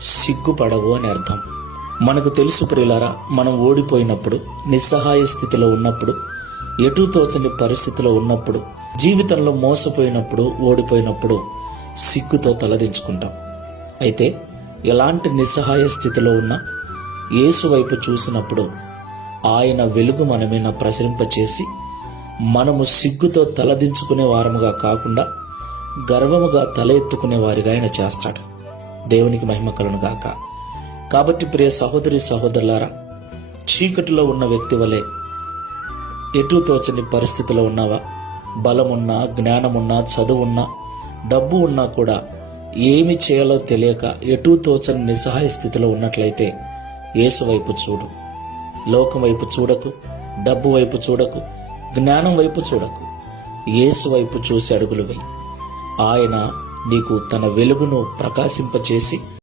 సిగ్గుపడవు అని అర్థం. మనకు తెలుసు ప్రియులారా మనం ఓడిపోయినప్పుడు నిస్సహాయ స్థితిలో ఉన్నప్పుడు ఎటు తోచని పరిస్థితిలో ఉన్నప్పుడు జీవితంలో మోసపోయినప్పుడు ఓడిపోయినప్పుడు సిగ్గుతో తలదించుకుంటాం. అయితే ఎలాంటి నిస్సహాయ స్థితిలో ఉన్నా యేసు వైపు చూసినప్పుడు ఆయన వెలుగు మన మీద ప్రసరింపచేసి మనము సిగ్గుతో తలదించుకునే వారముగా కాకుండా గర్వముగా తల ఎత్తుకునే వారిగా ఆయన చేస్తాడు. దేవునికి మహిమ కలును గాక. కాబట్టి ప్రియ సహోదరి సహోదరులారా చీకటిలో ఉన్న వ్యక్తి వలె ఎటు తోచని పరిస్థితిలో ఉన్నావా? బలమున్నా జ్ఞానమున్నా చదువున్నా డబ్బు ఉన్నా కూడా ఏమి చేయాలో తెలియక ఎటు తోచని నిస్సహాయ స్థితిలో ఉన్నట్లయితే యేసు వైపు చూడు. లోకం వైపు చూడకు డబ్బు వైపు చూడకు జ్ఞానం వైపు చూడకు. యేసు వైపు చూసి అడుగులు వేయి. ఆయన నీకు తన వెలుగును ప్రకాశింపచేసి